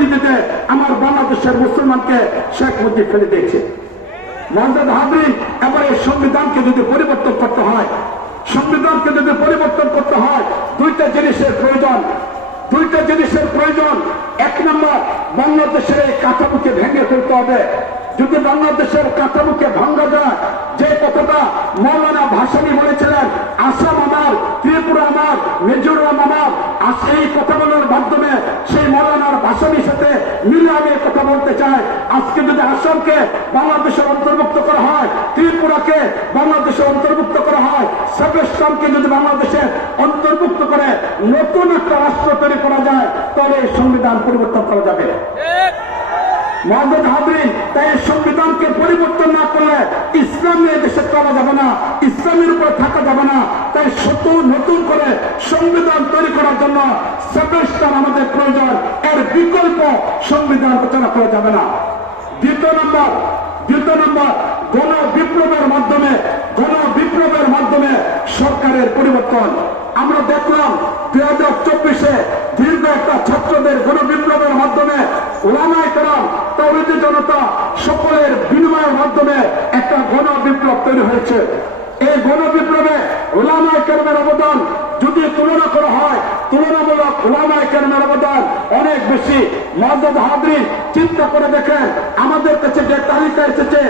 পরিস্থিতিতে আমার বাংলাদেশের মুসলমানকে শেখ মুজিব ফেলে দিয়েছে। মহাজাদ হাজরিন, এবার এই সংবিধানকে যদি পরিবর্তন করতে হয়, সংবিধানকে যদি পরিবর্তন করতে হয়, দুইটা জিনিসের প্রয়োজন। এক নম্বর, বাংলাদেশের এই কাঠামোকে ভেঙে ফেলতে হবে। যদি বাংলাদেশের কাঠামোকে ভাঙ্গা যায়, যে কথাটা মৌলানা ভাসানী বলেছিলেন, আসাম আমার, ত্রিপুরা আমার, মিজোরাম আমার, এই কথাগুলোর মাধ্যমে সেই মৌলানার ভাসানীর সাথে মিলে আমি কথা বলতে চাই। আজকে যদি আসামকে বাংলাদেশের অন্তর্ভুক্ত করা হয়, ত্রিপুরাকে বাংলাদেশে অন্তর্ভুক্ত করা হয়, সাবেস্টানকে যদি বাংলাদেশে অন্তর্ভুক্ত করে নতুন একটা রাষ্ট্র তৈরি করা যায়, তাহলে এই সংবিধান পরিবর্তন করা যাবে। মহাজাদ হাজরিন, তাই সংবিধানকে পরিবর্তন না করলে ইসলাম নিয়ে দেশে চলা যাবে না, ইসলামের উপরে থাকা যাবে না। তাই নতুন করে সংবিধান তৈরি করার জন্য সাবেস্টান আমাদের প্রয়োজন। এর বিকল্প সংবিধান রচনা করা যাবে না। দ্বিতীয় নম্বর, গণবিপ্লবের মাধ্যমে সরকারের পরিবর্তন। আমরা দেখলাম 2024-এ দীর্ঘ একটা ছাত্রদের গণবিপ্লবের মাধ্যমে ওলামায়ে কেরাম, তাওহীদি জনতা সকলের বিনিময়ের মাধ্যমে একটা গণবিপ্লব তৈরি হয়েছে। এই গণবিপ্লবে ওলামায়ে কেরামের অবদান যদি তুলনা করা হয়, তুলনামূলক ওলামায়ে কেরামের অবদান অনেক বেশি। মহাজাদ হাজরিন, চিন্তা করে দেখেন, আমাদের কাছে যে তালিকা এসেছে